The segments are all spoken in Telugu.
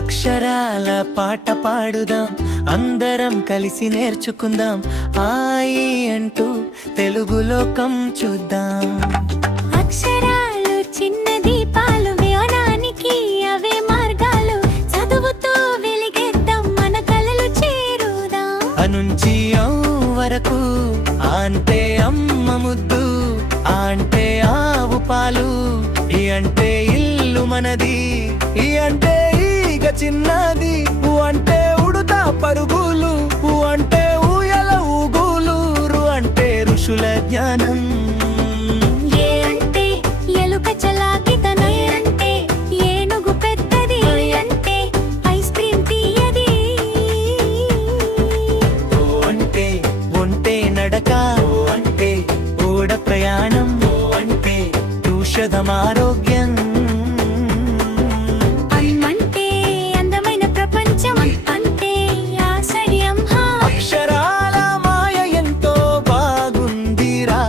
అక్షరాల పాట పాడుదాం, అందరం కలిసి నేర్చుకుందాం. ఆయి అంటూ తెలుగు లోకం చూద్దాం. అక్షరాలు చిన్న దీపాలు, జ్ఞానానికి అవే మార్గాలు. చదువుతో వెలిగేద్దాం, మన కలలు చేరుదాం. అనుంచి వరకు ఆ అంటే అమ్మ ముద్దు, ఆ అంటే ఆవు పాలు, ఈ అంటే ఇల్లు మనది, ఈ అంటే ఈగ చిన్నది, ఊ అంటే ఉడుతా పరుగులు, ఊ అంటే ఊయల ఊగులు, రు అంటే ఋషుల జ్ఞానం. ఏ అంటే ఎలుక చలాకితనం, ఏ అంటే ఏనుగు పెద్దది, ఏ అంటే ఐస్ క్రీమ్ తీయది. ఓ అంటే ఒంటే నడక, ఓ అంటే ఓడ ప్రయాణం, ఓ అంటే ఔషధం ఆరోగ్యం. అంటే అందమైన ప్రపంచం, అంటే ఆశ్చర్యం. అక్షరాల మాయ ఎంతో బాగుందిరా.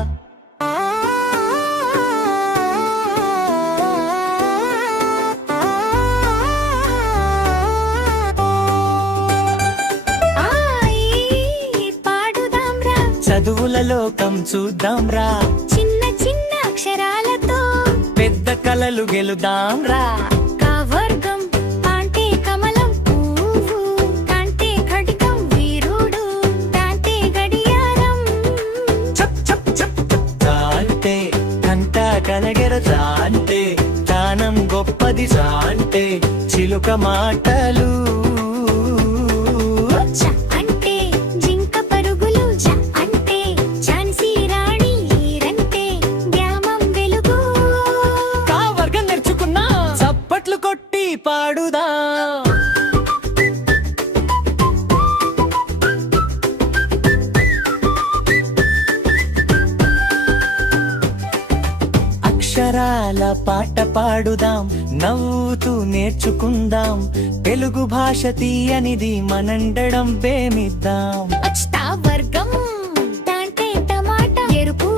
పాడుదాం రా, చదువుల లోకం చూద్దాం రా, చిన్న చిన్న అక్షరాలతో పెద్ద కలలు గెలుదాం రా. కావర్గం అంటే కమలం పువ్వు, కాంటే ఖడ్గం వీరుడు, కాంటే గడియారం. చప్ చప్ చప్ చప్. తా అంటే కంట కనగెర, తా అంటే దానం గొప్పది, తా అంటే చిలుక మాటలు. చ అంటే జింక పరుగులు, జ అంటే ఝాన్సీ రాణి, ఈరంటే గ్రామం వెలుగు. కా వర్గం నేర్చుకున్నా, చప్పట్లు కొట్టి పాడుదా. అక్షరాల పాట పాడుదాం, నవ్వుతూ నేర్చుకుందాం. తెలుగు భాష తీయనిది, మనండడం ప్రేమిద్దాం. అచ్తా వర్గం తాంటే టమాటా ఎరుపు,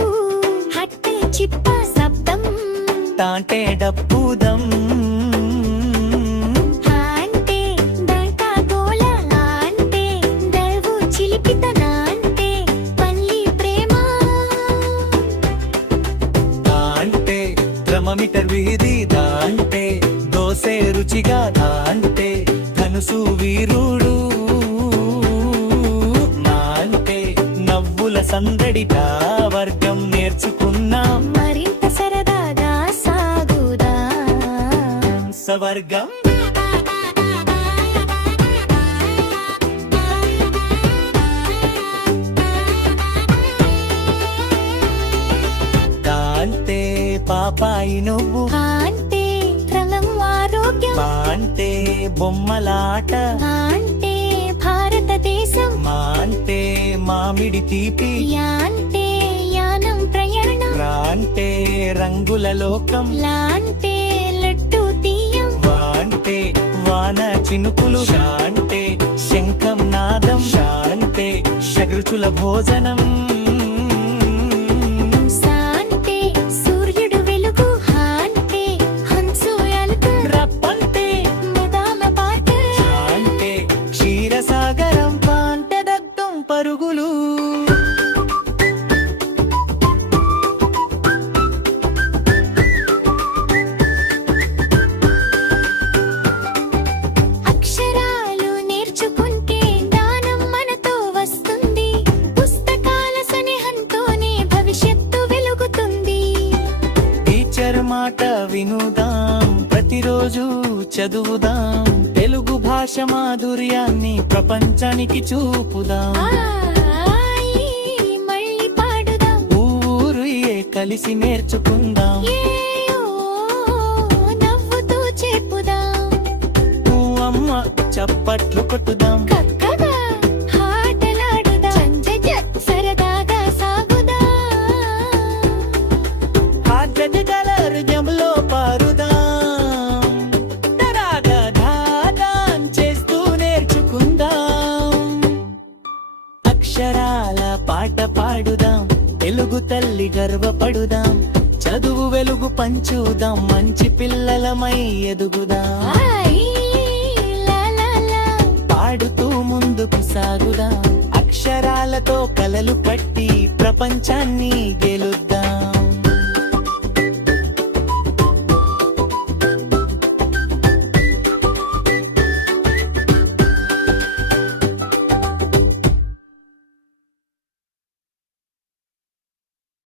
హట్టే చిప్ప శబ్దం. తాంటే డప్పుదం, అంటే దంతా గోల, అంటే దైవు చిలిపితన, అంటే పల్లి ప్రేమ. దాంటే థర్మమీటర్ వీధి, దాంటే దోసే రుచిగా, దాంటే ధనుసు వీరుడు, నాంటే నవ్వుల సందడిగా వర్గం నేర్చుకున్నాం. మరింత సరదాగా సాగుదా సవర్గం. దాంతే పాపాయి నువ్వు, అంటే రంగం ఆరోగ్యం, అంటే బొమ్మలాట, అంటే భారతదేశం. అంటే మామిడి తీపి, యాంటే యానం ప్రయాణం, రాంటే రంగుల లోకం, లాంటే లడ్డు తీయం. వాంటే వాన చినుకులు, శాంటే శంఖం నాదం, శాంటే షగృచుల భోజనం. సాంటే సూర్యుడు వెలుగు, హాంటే హంసు ఎలుక, రప్పంటే మదామ పాట. శాంటే క్షీరసాగరం, పాంటే దగ్ధం పరుగులు. అక్షరాలు నేర్చుకుంటే దానం మనతో వస్తుంది. పుస్తకాల సనిహంతోనే భవిష్యత్తు వెలుగుతుంది. టీచర్ మాట వినుదాం, ప్రతిరోజు చదువుదాం. తెలుగు భాష మాధుర్యాన్ని ప్రపంచానికి చూపుదాం. ఆయి మళ్ళీ పాడుదాం, ఊరు కలిసి నేర్చుకుందాం. ఏయో నవ్వుతూ చెప్పుదాం. నువ్వు అమ్మ చప్పట్లు కొట్టుదాం. కక్కగా ఆటలాడుదాం, సంజజ సరదాగా సాగుదాం. హాజజల హృదయంలో పారుదాం. తరాగా ధాదాం చేస్తూ నేర్చుకుందాం. అక్షరాల పాట పాడుదాం, తెలుగు తల్లి గర్వపడుదాం. చదువు వెలుగు పంచుదాం, మంచి పిల్లలమై ఎదుగుదాం. ఐ ముందుకు సాగుదాం అక్షరాలతో కలలు కట్టి ప్రపంచాన్ని గెలుద్దాం